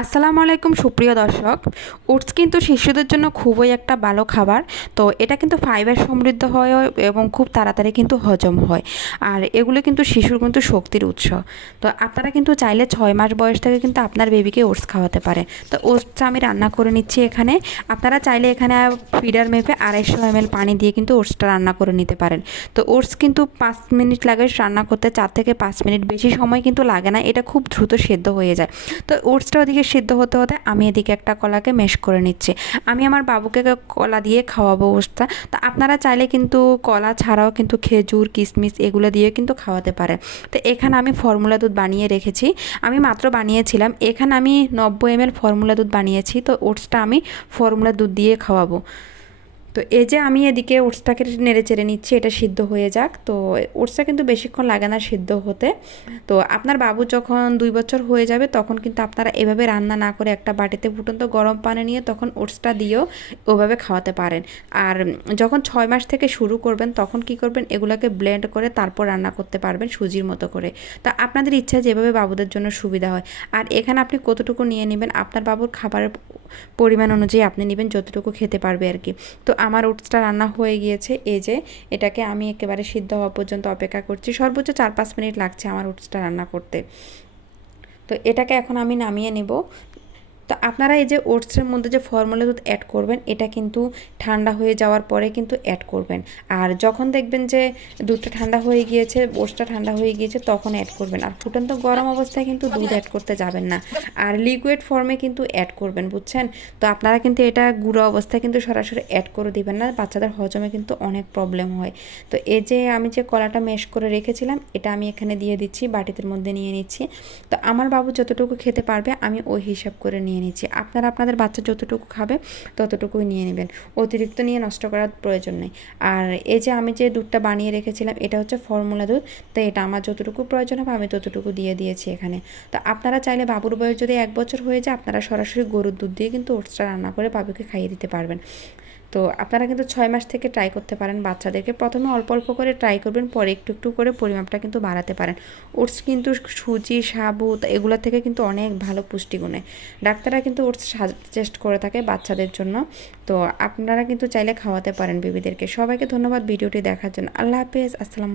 আসসালামু আলাইকুম, সুপ্রিয় দর্শক। ওটস কিন্তু শিশুদের জন্য খুবই একটা ভালো খাবার। তো এটা কিন্তু ফাইবার সমৃদ্ধ হয় এবং খুব তাড়াতাড়ি কিন্তু হজম হয়। আর এগুলো কিন্তু শিশুর কিন্তু শক্তির উৎস। তো আপনারা কিন্তু চাইলে ছয় মাস বয়স থেকে কিন্তু আপনার বেবিকে ওটস খাওয়াতে পারে। তো ওটস আমি রান্না করে নিচ্ছি এখানে। আপনারা চাইলে এখানে ফিডার মেপে আড়াইশো এম পানি দিয়ে কিন্তু ওটসটা রান্না করে নিতে পারেন। তো ওটস কিন্তু পাঁচ মিনিট লাগে রান্না করতে, চার থেকে পাঁচ মিনিট বেশি সময় কিন্তু লাগে না। এটা খুব দ্রুত সেদ্ধ হয়ে যায়। তো ওটসটা ওদিকে সিদ্ধ হতে হতে আমি এদিকে একটা কলাকে মেশ করে নিচ্ছি। আমি আমার বাবুকে কলা দিয়ে খাওয়াবো অবস্থা। তো আপনারা চাইলে কিন্তু কলা ছাড়াও কিন্তু খেজুর, কিশমিশ এগুলো দিয়ে কিন্তু খাওয়াতে পারে। তো এখানে আমি ফর্মুলা দুধ বানিয়ে রেখেছি। আমি মাত্র বানিয়েছিলাম। এখানে আমি নব্বই এম ফর্মুলা দুধ বানিয়েছি। তো ওটসটা আমি ফর্মুলা দুধ দিয়ে খাওয়াবো। তো এই যে আমি এদিকে ওটসটাকে নেড়ে চেড়ে নিচ্ছি, এটা সিদ্ধ হয়ে যাক। তো ওটসটা কিন্তু বেশিক্ষণ লাগে না সিদ্ধ হতে। তো আপনার বাবু যখন দুই বছর হয়ে যাবে, তখন কিন্তু আপনারা এভাবে রান্না না করে একটা বাটিতে ফুটন্ত গরম পানি নিয়ে তখন ওটসটা দিয়েও ওভাবে খাওয়াতে পারেন। আর যখন ছয় মাস থেকে শুরু করবেন, তখন কি করবেন, এগুলোকে ব্লেন্ড করে তারপর রান্না করতে পারবেন সুজির মতো করে। তা আপনাদের ইচ্ছা যেভাবে বাবুদের জন্য সুবিধা হয়। আর এখানে আপনি কতটুকু নিয়ে নেবেন, আপনার বাবুর খাবারের পরিমাণ অনুযায়ী আপনি নেবেন, যতটুকু খেতে পারবে আর কি। তো আমার ওটসটা রান্না হয়ে গিয়েছে, এই যে এটাকে আমি একেবারে সিদ্ধ হওয়া পর্যন্ত অপেক্ষা করছি। সর্বোচ্চ চার পাঁচ মিনিট লাগছে আমার ওটসটা রান্না করতে। তো এটাকে এখন আমি নামিয়ে নেব। তো আপনারা এই যে ওটসের মধ্যে যে ফর্মুলা দুধ অ্যাড করবেন, এটা কিন্তু ঠান্ডা হয়ে যাওয়ার পরে কিন্তু অ্যাড করবেন। আর যখন দেখবেন যে দুধটা ঠান্ডা হয়ে গিয়েছে, ওটসটা ঠান্ডা হয়ে গিয়েছে, তখন অ্যাড করবেন। আর ফুটন্ত গরম অবস্থায় কিন্তু দুধ অ্যাড করতে যাবেন না। আর লিকুইড ফর্মে কিন্তু অ্যাড করবেন, বুঝছেন? তো আপনারা কিন্তু এটা গুঁড়ো অবস্থায় কিন্তু সরাসরি অ্যাড করে দিবেন না, বাচ্চাদের হজমে কিন্তু অনেক প্রবলেম হয়। তো এই যে আমি যে কলাটা মেশ করে রেখেছিলাম, এটা আমি এখানে দিয়ে দিচ্ছি বাটিতে মধ্যে নিয়ে নিচ্ছি। তো আমার বাবু যতটুকু খেতে পারবে, আমি ওই হিসাব করে নিয়ে নিচ্ছি। আপনারা আপনাদের বাচ্চা যতটুকু খাবে, ততটুকুই নিয়ে নেবেন। অতিরিক্ত নিয়ে নষ্ট করার প্রয়োজন নেই। আর এই যে আমি যে দুধটা বানিয়ে রেখেছিলাম, এটা হচ্ছে ফর্মুলা দুধ, তো এটা আমার যতটুকু প্রয়োজন হবে, আমি ততটুকু দিয়ে দিয়েছি এখানে। তো আপনারা চাইলে বাবুর বয়স যদি এক বছর হয়ে যায়, আপনারা সরাসরি গরুর দুধ দিয়ে কিন্তু ওটসটা রান্না করে বাবুকে খাইয়ে দিতে পারবেন। তো আপনারা কিন্তু ছয় মাস থেকে ট্রাই করতে পারেন বাচ্চাদেরকে। প্রথমে অল্প অল্প করে ট্রাই করবেন, পরে একটু একটু করে পরিমাপটা কিন্তু বাড়াতে পারেন। ওটস কিন্তু সুজি সাবুত এগুলো থেকে কিন্তু অনেক ভালো পুষ্টিগুণে। ডাক্তাররা কিন্তু ওটস সাজেস্ট করে থাকে বাচ্চাদের জন্য। তো আপনারা কিন্তু চাইলে খাওয়াতে পারেন বিবিদেরকে। সবাইকে ধন্যবাদ ভিডিওটি দেখার জন্য। আল্লাহ হাফেজ, আসসালাম